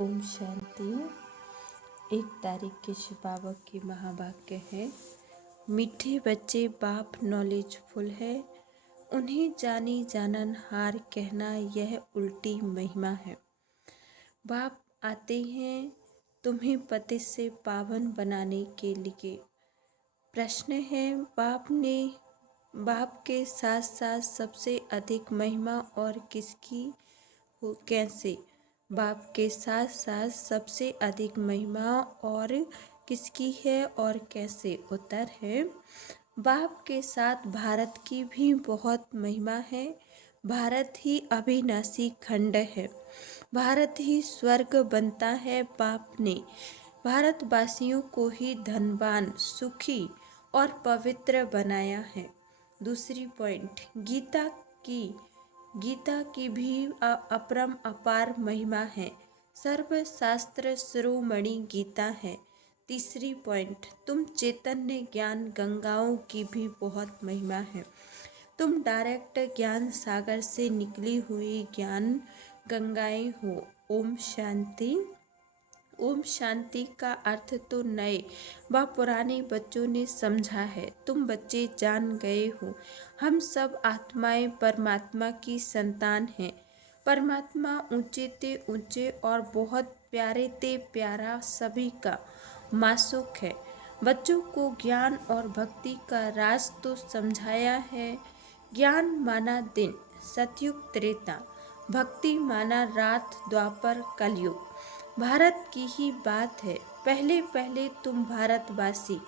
ओम शांति। 1 तारीख के शिव बाबा की महावाक्य है, मीठे बच्चे बाप नॉलेजफुल है, उन्हें जानी जानन हार कहना यह उल्टी महिमा है। बाप आते हैं तुम्हें पति से पावन बनाने के लिए। प्रश्न है, बाप के साथ साथ सबसे अधिक महिमा और किसकी हो, कैसे? बाप के साथ साथ सबसे अधिक महिमा और किसकी है और कैसे? उत्तर है, बाप के साथ भारत की भी बहुत महिमा है। भारत ही अविनाशी खंड है, भारत ही स्वर्ग बनता है। बाप ने भारतवासियों को ही धनवान, सुखी और पवित्र बनाया है। दूसरी पॉइंट, गीता की भी अपरम अपार महिमा है। सर्वशास्त्र शिरोमणि गीता है। तीसरी पॉइंट, तुम चैतन्य ज्ञान गंगाओं की भी बहुत महिमा है। तुम डायरेक्ट ज्ञान सागर से निकली हुई ज्ञान गंगाएं हो। ओम शांति। ओम शांति का अर्थ तो नए व पुराने बच्चों ने समझा है। तुम बच्चे जान गए हो, हम सब आत्माएं परमात्मा की संतान हैं। परमात्मा ऊंचे ते ऊंचे और बहुत प्यारे ते प्यारा सभी का मासूक है। बच्चों को ज्ञान और भक्ति का राज तो समझाया है। ज्ञान माना दिन, सतयुग त्रेता, भक्ति माना रात, द्वापर, कलयुग। भारत की ही बात है, पहले पहले तुम भारतवासी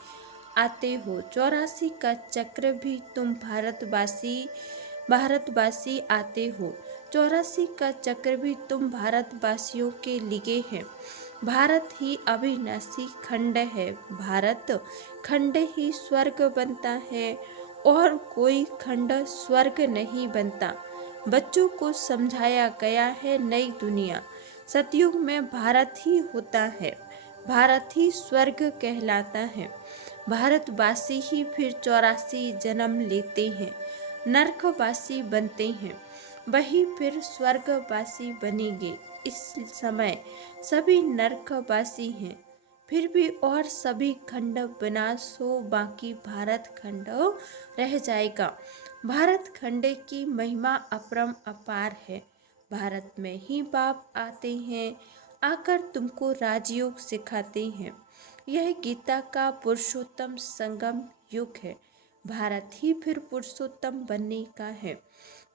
आते हो। 84 का चक्र भी तुम भारतवासी आते हो। 84 का चक्र भी तुम भारतवासियों के लिए है। भारत ही अविनाशी खंड है, भारत खंड ही स्वर्ग बनता है और कोई खंड स्वर्ग नहीं बनता। बच्चों को समझाया गया है नई दुनिया। सतयुग में भारत ही होता है, भारत ही स्वर्ग कहलाता है। भारतवासी ही फिर 84 जन्म लेते हैं, नरकवासी बनते हैं, वही फिर स्वर्गवासी बनेंगे। इस समय सभी नरकवासी हैं, फिर भी और सभी खंड विनाश हो, बाकी भारत खंड रह जाएगा। भारत खंड की महिमा अपरम अपार है। भारत में ही बाप आते हैं, आकर तुमको राजयोग सिखाते हैं। यह गीता का पुरुषोत्तम संगम युग है। भारत ही फिर पुरुषोत्तम बनने का है।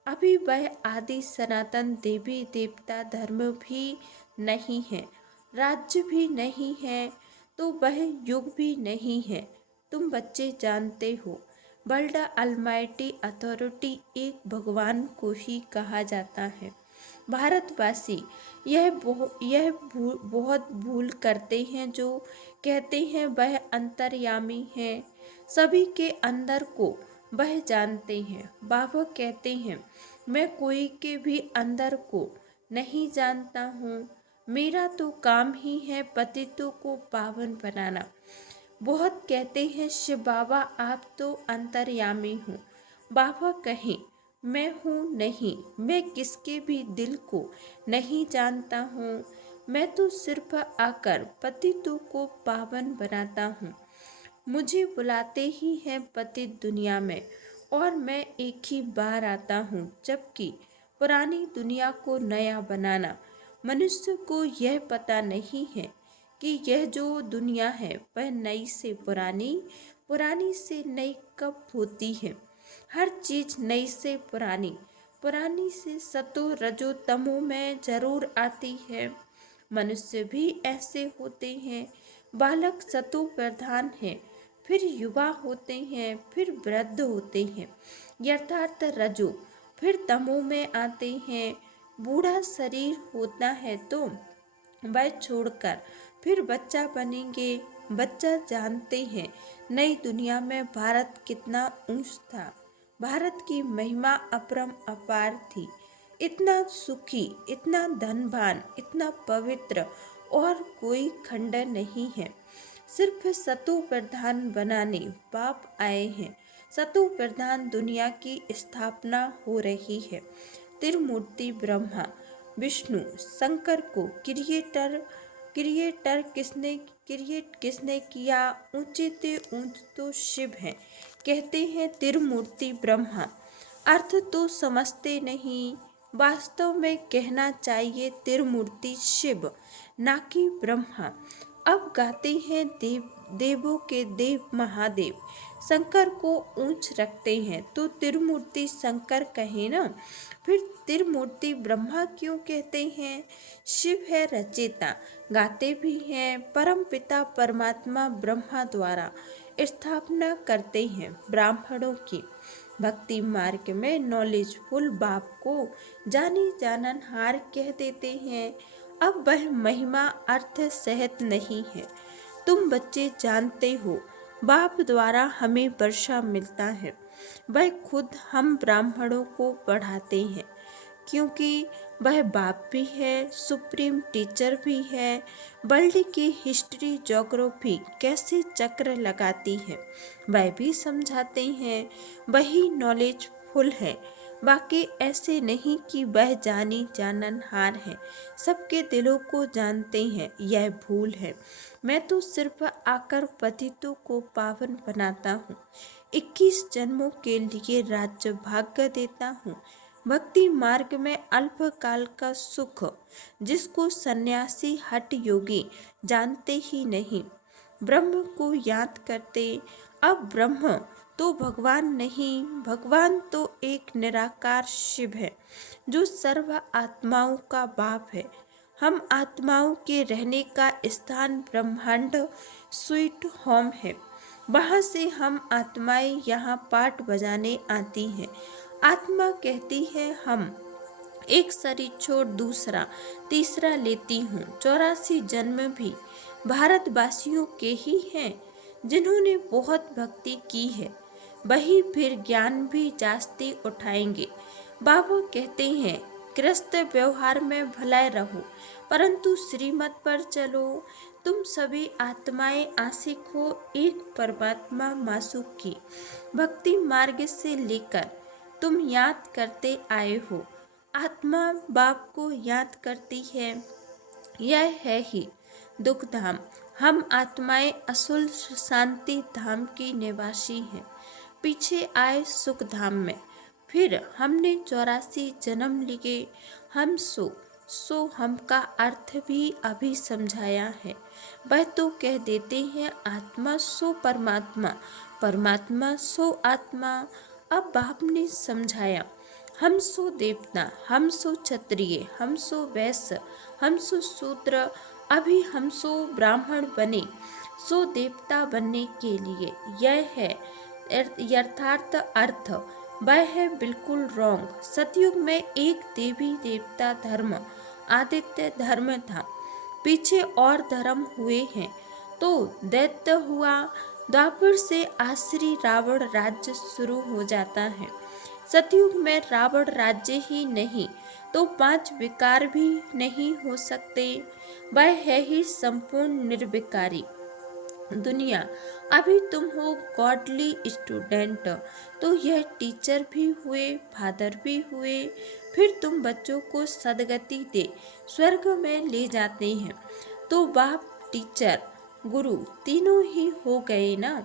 अभी वह आदि सनातन देवी देवता धर्म भी नहीं है, राज्य भी नहीं है, तो वह युग भी नहीं है। तुम बच्चे जानते हो, वर्ल्ड अलमाइटी अथॉरिटी एक भगवान को ही कहा जाता है। भारतवासी बहुत भूल करते हैं जो कहते हैं वह अंतर्यामी है, सभी के अंदर को वह जानते हैं। बाबा कहते हैं, मैं कोई के भी अंदर को नहीं जानता हूँ, मेरा तो काम ही है पतितों को पावन बनाना। बहुत कहते हैं शिव बाबा आप तो अंतर्यामी हो। बाबा कहें, मैं हूँ नहीं, मैं किसके भी दिल को नहीं जानता हूँ, मैं तो सिर्फ आकर पतितों को पावन बनाता हूँ। मुझे बुलाते ही हैं पतित दुनिया में और मैं एक ही बार आता हूँ, जबकि पुरानी दुनिया को नया बनाना। मनुष्य को यह पता नहीं है कि यह जो दुनिया है वह नई से पुरानी, पुरानी से नई कब होती है। हर चीज नई से पुरानी, पुरानी से सतो रजो तमो में जरूर आती है। मनुष्य भी ऐसे होते हैं। बालक सतो प्रधान है, फिर युवा होते हैं, फिर वृद्ध होते हैं, यथार्थ रजो, फिर तमो में आते हैं। बूढ़ा शरीर होता है तो वह छोड़कर फिर बच्चा बनेंगे। बच्चा जानते हैं नई दुनिया में भारत कितना ऊंच था। भारत की महिमा अपरम अपार थी, इतना सुखी, इतना धनवान, इतना पवित्र और कोई खंड नहीं है। सिर्फ सतो प्रधान बनाने बाप आए हैं। सतो प्रधान दुनिया की स्थापना हो रही है। त्रिमूर्ति ब्रह्मा विष्णु शंकर को क्रिएटर क्रिएट किसने किया? ऊंचे ते ऊंच तो शिव है, कहते हैं त्रिमूर्ति ब्रह्मा। अर्थ तो समझते नहीं, वास्तव में कहना चाहिए त्रिमूर्ति शिव, ना कि ब्रह्मा। अब गाते हैं देवों के देव महादेव, शंकर को ऊंच रखते हैं तो त्रिमूर्ति शंकर कहे ना, फिर त्रिमूर्ति ब्रह्मा क्यों कहते हैं? शिव है रचयिता, गाते भी हैं परम पिता परमात्मा ब्रह्मा द्वारा स्थापना करते हैं ब्राह्मणों की। भक्ति मार्ग में नॉलेजफुल बाप को जानी जाननहार कह देते हैं। अब वह महिमा अर्थ सहत नहीं है, तुम बच्चे जानते हो, बाप द्वारा हमें वर्षा मिलता है, वह खुद हम ब्राह्मणों को पढ़ाते हैं, क्योंकि वह बाप भी है, सुप्रीम टीचर भी है। वर्ल्ड की हिस्ट्री ज्योग्राफी कैसे चक्र लगाती है वह भी समझाते हैं, वही नॉलेजफुल है। बाकी ऐसे नहीं कि वह जानी जाननहार है, सबके दिलों को जानते हैं, यह भूल है। मैं तो सिर्फ आकर पतितों को पावन बनाता हूँ, 21 जन्मों के लिए राज्य भाग्य देता हूँ। भक्ति मार्ग में अल्पकाल का सुख जिसको सन्यासी हठ योगी जानते ही नहीं, ब्रह्म को याद करते। अब ब्रह्म तो भगवान नहीं, भगवान तो एक निराकार शिव है जो सर्व आत्माओं का बाप है। हम आत्माओं के रहने का स्थान ब्रह्मांड स्वीट होम है, वहाँ से हम आत्माएं यहाँ पाठ बजाने आती हैं। आत्मा कहती है हम एक शरीर छोड़ दूसरा तीसरा लेती हूँ। 84 जन्म भी भारतवासियों के ही हैं जिन्होंने बहुत भक्ति की है, वही फिर ज्ञान भी जास्ती उठाएंगे। बाबा कहते हैं गृहस्थ व्यवहार में भले रहो परंतु श्रीमत पर चलो। तुम सभी आत्माएं आशिक हो एक परमात्मा मासूक की, भक्ति मार्ग से लेकर तुम याद करते आए हो। आत्मा बाप को याद करती है, यह है ही दुख धाम। हम आत्माएं असुल शांति धाम की निवासी हैं, पीछे आए सुख धाम में। फिर हमने 84 जन्म लिए, हम सो हम का अर्थ भी अभी समझाया है। वह तो कह देते हैं आत्मा सो परमात्मा, परमात्मा सो आत्मा। अब बाप ने समझाया हम सो देवता, हम सो क्षत्रिय, हम सो वैश्य, हम सो शूद्र। अभी हम सो ब्राह्मण बने सो देवता बनने के लिए, यह है यथार्थ अर्थ। वह है बिल्कुल रॉन्ग। सतयुग में एक देवी देवता धर्म आदित्य धर्म था, पीछे और धर्म हुए हैं तो दैत्य हुआ। द्वापर से आश्री रावण राज्य शुरू हो जाता है। सतयुग में रावण राज्य ही नहीं तो 5 विकार भी नहीं हो सकते, वह है ही संपूर्ण निर्विकारी दुनिया। अभी तुम हो गॉडली स्टूडेंट, तो यह टीचर भी हुए, फादर भी हुए। फिर तुम बच्चों को सदगति दे स्वर्ग में ले जाते हैं, तो बाप टीचर गुरु तीनों ही हो गए ना।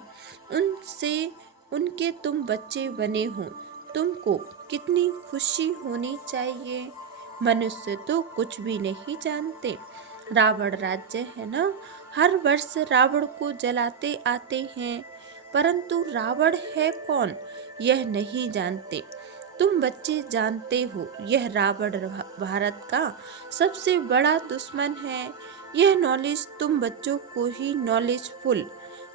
उनसे उनके तुम बच्चे बने हो, तुमको कितनी खुशी होनी चाहिए। मनुष्य तो कुछ भी नहीं जानते, रावण राज्य है ना, हर वर्ष रावण को जलाते आते हैं, परंतु रावण है कौन यह नहीं जानते। तुम बच्चे जानते हो यह रावण भारत का सबसे बड़ा दुश्मन है। यह नॉलेज तुम बच्चों को ही नॉलेजफुल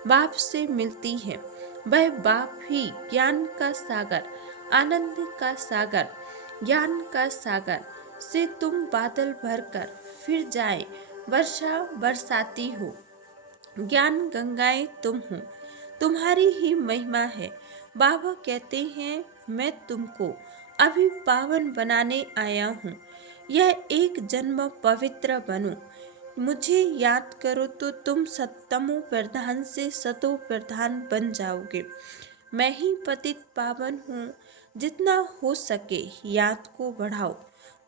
बाप से मिलती है। वह बाप ही ज्ञान का सागर, आनंद का सागर, ज्ञान का सागर से तुम बादल भरकर फिर जाए वर्षा बरसाती हो। ज्ञान गंगाएं तुम हो, तुम्हारी ही महिमा है। बाबा कहते हैं मैं तुमको अभी पावन बनाने आया हूँ, यह एक जन्म पवित्र बनो। मुझे याद करो तो तुम सत्तमो प्रधान से सतो प्रधान बन जाओगे। मैं ही पतित पावन हूँ, जितना हो सके याद को बढ़ाओ।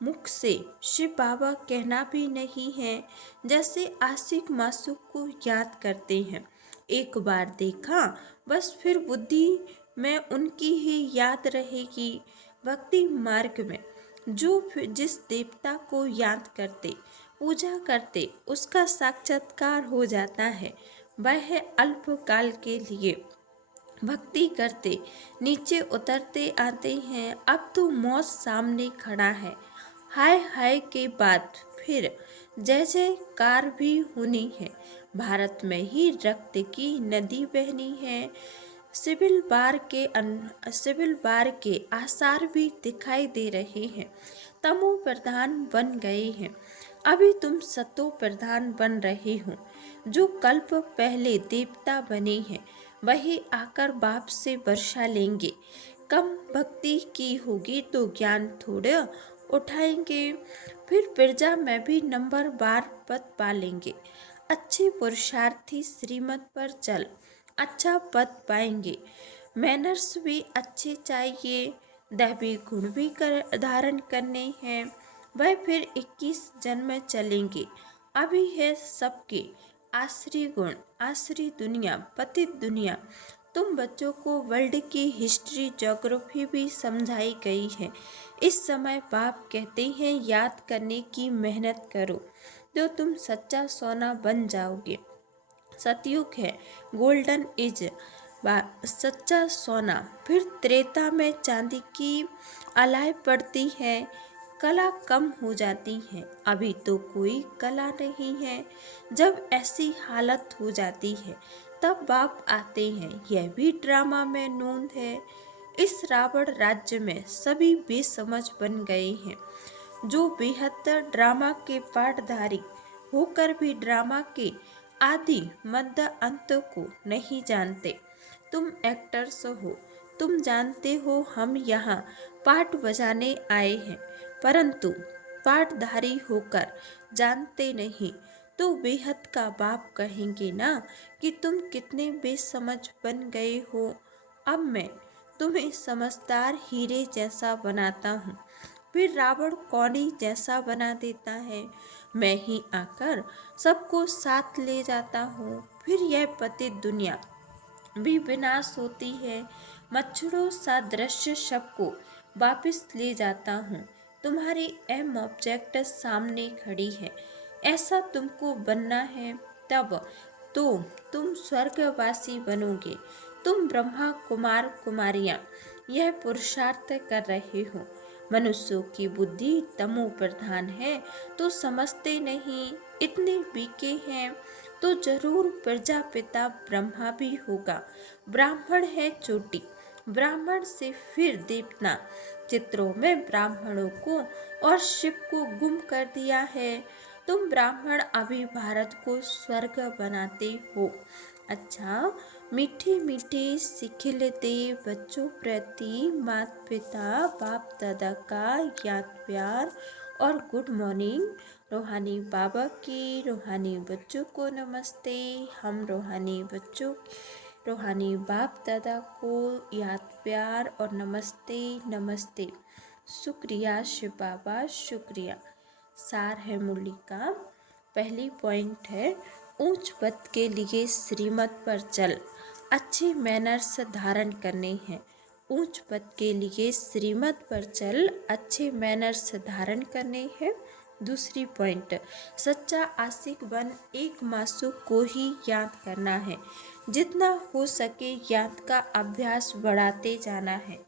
मुख से शिव बाबा कहना भी नहीं है। जैसे आशिक मासूक को याद करते हैं, एक बार देखा बस फिर बुद्धि में उनकी ही याद रहेगी। भक्ति मार्ग में जिस देवता को याद करते पूजा करते उसका साक्षात्कार हो जाता है। वह अल्पकाल के लिए भक्ति करते नीचे उतरते आते हैं। अब तो मौत सामने खड़ा है। हाय हाय के बाद फिर जय जयकार भी होनी है। भारत में ही रक्त की नदी बहनी है। सिविल वार के आसार भी दिखाई दे रहे हैं। तमो प्रधान बन गए हैं, अभी तुम सतो प्रधान बन रहे हो। जो कल्प पहले देवता बने हैं वही आकर बाप से वर्षा लेंगे। कम भक्ति की होगी तो ज्ञान थोड़ा उठाएंगे, फिर प्रजा में भी नंबर बार पद पालेंगे। अच्छे पुरुषार्थी श्रीमत पर चल अच्छा पद पाएंगे। मैनर्स भी अच्छे चाहिए, दैवी गुण भी धारण करने हैं। वह फिर 21 जन्म चलेंगे। अभी है सबके आश्री गुण, आश्री दुनिया, पतित दुनिया। तुम बच्चों को वर्ल्ड की हिस्ट्री ज्योग्राफी भी समझाई गई है। इस समय बाप कहते हैं याद करने की मेहनत करो तो तुम सच्चा सोना बन जाओगे। सतयुग है, गोल्डन एज, सच्चा सोना। फिर त्रेता में चांदी की अलाई पड़ती है, कला कम हो जाती है। अभी तो कोई कला नहीं है। जब ऐसी हालत हो जाती है तब बाप आते हैं। यह भी ड्रामा में नून है। इस रावण राज्य में सभी बेसमझ बन गए हैं, जो बेहतर ड्रामा के पाठधारी होकर भी ड्रामा के आदि मध्य अंत को नहीं जानते। तुम एक्टर्स हो, तुम जानते हो हम यहाँ पाठ बजाने आए हैं, परंतु पाठधारी होकर जानते नहीं तो बेहद का बाप कहेंगे ना कि तुम कितने बेसमझ बन गए हो। अब मैं तुम्हें समझदार हीरे जैसा बनाता हूँ, फिर रावण कौड़ी जैसा बना देता है। मैं ही आकर सबको साथ ले जाता हूँ, फिर यह पतित दुनिया भी विनाश होती है। मच्छरों सा दृश्य सबको वापस ले जाता हूँ। तुम्हारी एम ऑब्जेक्ट सामने खड़ी है, ऐसा तुमको बनना है, तब तो तुम स्वर्गवासी बनोगे। तुम ब्रह्मा कुमार कुमारियाँ यह पुरुषार्थ कर रहे हो। मनुष्यों की बुद्धि तमो प्रधान है तो समझते नहीं, इतने बीके हैं तो जरूर प्रजापिता ब्रह्मा भी होगा। ब्राह्मण है चोटी, ब्राह्मण से फिर देवता। चित्रों में ब्राह्मणों को और शिव को गुम कर दिया है। तुम ब्राह्मण अभी भारत को स्वर्ग बनाते हो। अच्छा, मीठे मीठे सिखिलते बच्चों प्रति माता पिता बाप दादा का याद प्यार और गुड मॉर्निंग। रूहानी बाबा की रूहानी बच्चों को नमस्ते। हम रूहानी बाप दादा को याद प्यार और नमस्ते नमस्ते। शुक्रिया शिव बाबा, शुक्रिया। सार है मुरली का। पहली पॉइंट है, ऊंच पद के लिए श्रीमत पर चल, अच्छे मैनर्स धारण करने हैं। ऊंच पद के लिए श्रीमत पर चल, अच्छे मैनर्स धारण करने हैं। दूसरी पॉइंट, सच्चा आशिक बन एक मासूक को ही याद करना है। जितना हो सके याद का अभ्यास बढ़ाते जाना है।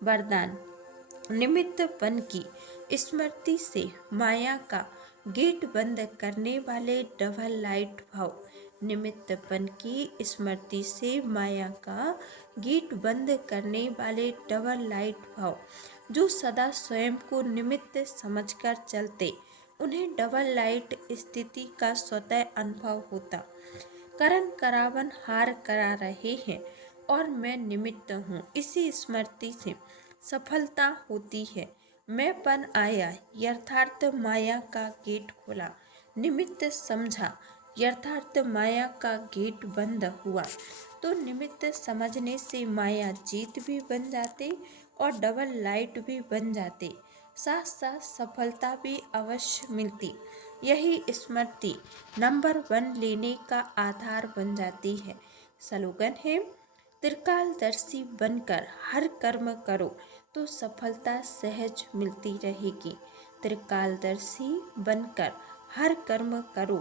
वरदान, निमित्तपन की स्मृति से माया का गेट बंद करने वाले डबल लाइट भाव। निमित्तपन की स्मृति से माया का गेट बंद करने वाले डबल लाइट भाव, जो सदा स्वयं को निमित्त समझकर चलते, उन्हें डबल लाइट स्थिति का स्वतः अनुभव होता। करण करावन हार करा रहे हैं और मैं निमित्त हूँ, इसी स्मृति से सफलता होती है। मैंपन आया, यथार्थ माया का गेट खोला। निमित्त समझा, यथार्थ माया का गेट बंद हुआ। तो निमित्त समझने से माया जीत भी बन जाते और डबल लाइट भी बन जाते। साथ साथ सफलता भी अवश्य मिलती। यही स्मृति नंबर 1 लेने का आधार बन जाती है। स्लोगन है, त्रिकालदर्शी बनकर हर कर्म करो तो सफलता सहज मिलती रहेगी। त्रिकालदर्शी बनकर हर कर्म करो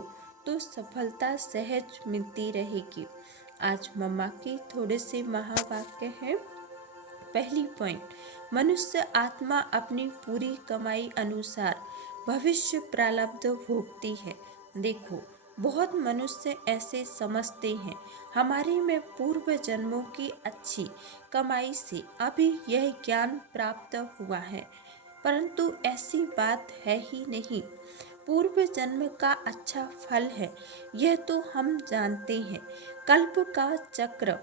तो सफलता सहज मिलती रहेगी। आज मम्मा की थोड़े से महावाक्य हैं। पहली पॉइंट, मनुष्य आत्मा अपनी पूरी कमाई अनुसार भविष्य प्रारब्ध भोगती है। देखो, बहुत मनुष्य ऐसे समझते हैं हमारे में पूर्व जन्मों की अच्छी कमाई से अभी यह ज्ञान प्राप्त हुआ है, परंतु ऐसी बात है ही नहीं। पूर्व जन्म का अच्छा फल है, यह तो हम जानते हैं। कल्प का चक्र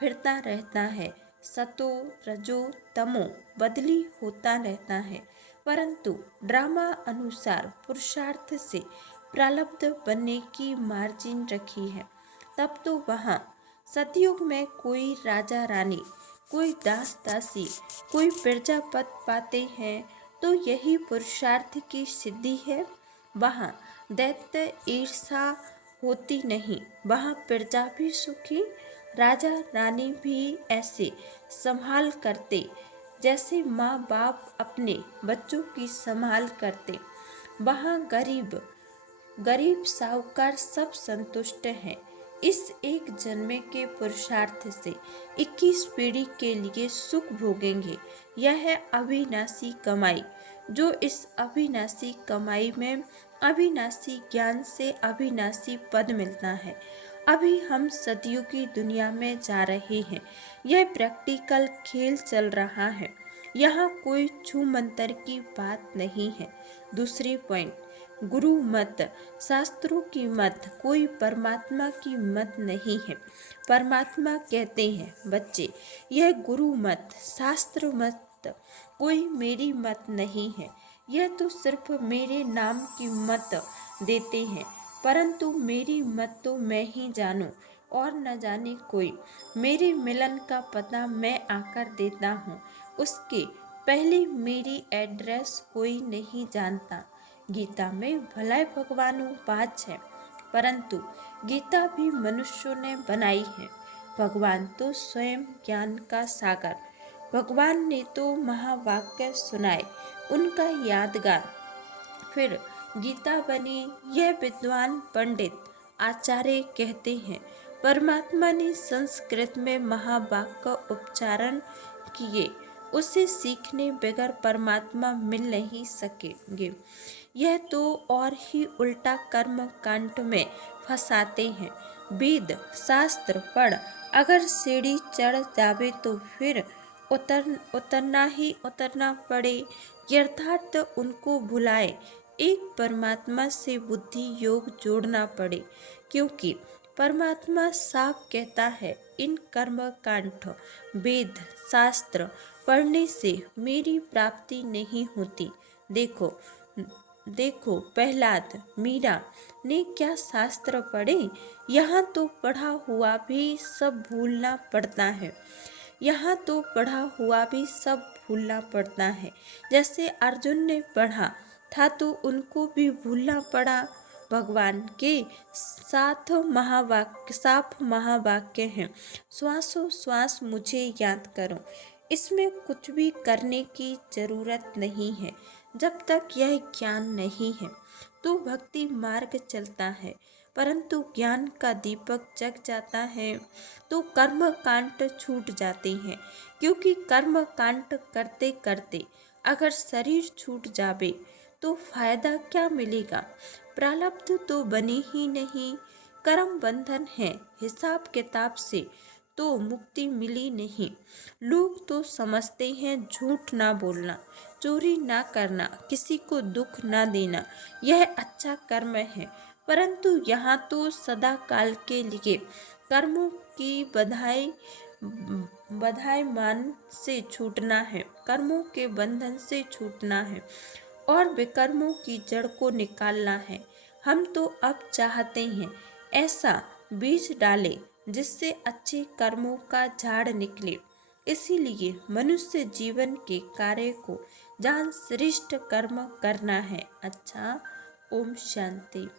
फिरता रहता है, सतो रजो तमो बदली होता रहता है, परंतु ड्रामा अनुसार पुरुषार्थ से प्रारब्ध बनने की मार्जिन रखी है। तब तो वहाँ सतयुग में कोई राजा रानी, कोई दास दासी, कोई प्रजापत पाते हैं तो यही पुरुषार्थ की सिद्धि है। वहाँ दैत्य ईर्षा होती नहीं, वहाँ प्रजा भी सुखी, राजा रानी भी ऐसे संभाल करते जैसे माँ बाप अपने बच्चों की संभाल करते। वहाँ गरीब गरीब साहूकार सब संतुष्ट हैं। इस एक जन्मे के पुरुषार्थ से 21 पीढ़ी के लिए सुख भोगेंगे। यह है अविनाशी कमाई। जो इस अविनाशी कमाई में अविनाशी ज्ञान से अविनाशी पद मिलता है। अभी हम सदियों की दुनिया में जा रहे हैं। यह प्रैक्टिकल खेल चल रहा है, यहाँ कोई छू मंतर की बात नहीं है। दूसरी पॉइंट, गुरु मत, शास्त्रों की मत, कोई परमात्मा की मत नहीं है। परमात्मा कहते हैं बच्चे, यह गुरु मत, शास्त्र मत, कोई मेरी मत नहीं है। यह तो सिर्फ मेरे नाम की मत देते हैं, परंतु मेरी मत तो मैं ही जानूं और न जाने कोई। मेरे मिलन का पता मैं आकर देता हूँ, उसके पहले मेरी एड्रेस कोई नहीं जानता। गीता में भला भगवानों बात है, परंतु गीता भी मनुष्यों ने बनाई है। भगवान तो स्वयं ज्ञान का सागर, भगवान ने तो महावाक्य सुनाए, उनका यादगार फिर गीता बनी। यह विद्वान पंडित आचार्य कहते हैं परमात्मा ने संस्कृत में महावाक्य उच्चारण किए, उसे सीखने बगैर परमात्मा मिल नहीं सकेंगे। यह तो और ही उल्टा कर्म कांड में फंसाते हैं। वेद शास्त्र पढ़ अगर सीढ़ी चढ़ जावे तो फिर उतरना ही उतरना पड़े। यथार्थ उनको भुलाए, एक परमात्मा से बुद्धि योग जोड़ना पड़े, क्योंकि परमात्मा साफ कहता है इन कर्म कांड वेद शास्त्र पढ़ने से मेरी प्राप्ति नहीं होती। देखो देखो प्रहलाद मीरा ने क्या शास्त्र पढ़े, यहाँ तो पढ़ा हुआ भी सब भूलना पड़ता है। यहाँ तो पढ़ा हुआ भी सब भूलना पड़ता है। जैसे अर्जुन ने पढ़ा था तो उनको भी भूलना पड़ा। भगवान के साफ महावाक्य हैं, श्वासों श्वास मुझे याद करो। इसमें कुछ भी करने की जरूरत नहीं है। जब तक यह ज्ञान नहीं है तो भक्ति मार्ग चलता है, परंतु ज्ञान का दीपक जग जाता है तो कर्म कांड छूट जाते हैं। क्योंकि कर्म कांड करते करते अगर शरीर छूट जावे तो फायदा क्या मिलेगा। प्रारब्ध तो बने ही नहीं, कर्म बंधन है, हिसाब किताब से तो मुक्ति मिली नहीं। लोग तो समझते हैं झूठ ना बोलना, चोरी ना करना, किसी को दुख ना देना यह अच्छा कर्म है, परंतु यहाँ तो सदा काल के लिए कर्मों की बधाई मान से छूटना है, कर्मों के बंधन से छूटना है और विकर्मों की जड़ को निकालना है। हम तो अब चाहते हैं ऐसा बीज डालें जिससे अच्छे कर्मों का झाड़ निकले। इसीलिए मनुष्य जीवन के कार्य को जहाँ श्रेष्ठ कर्म करना है। अच्छा, ओम शांति।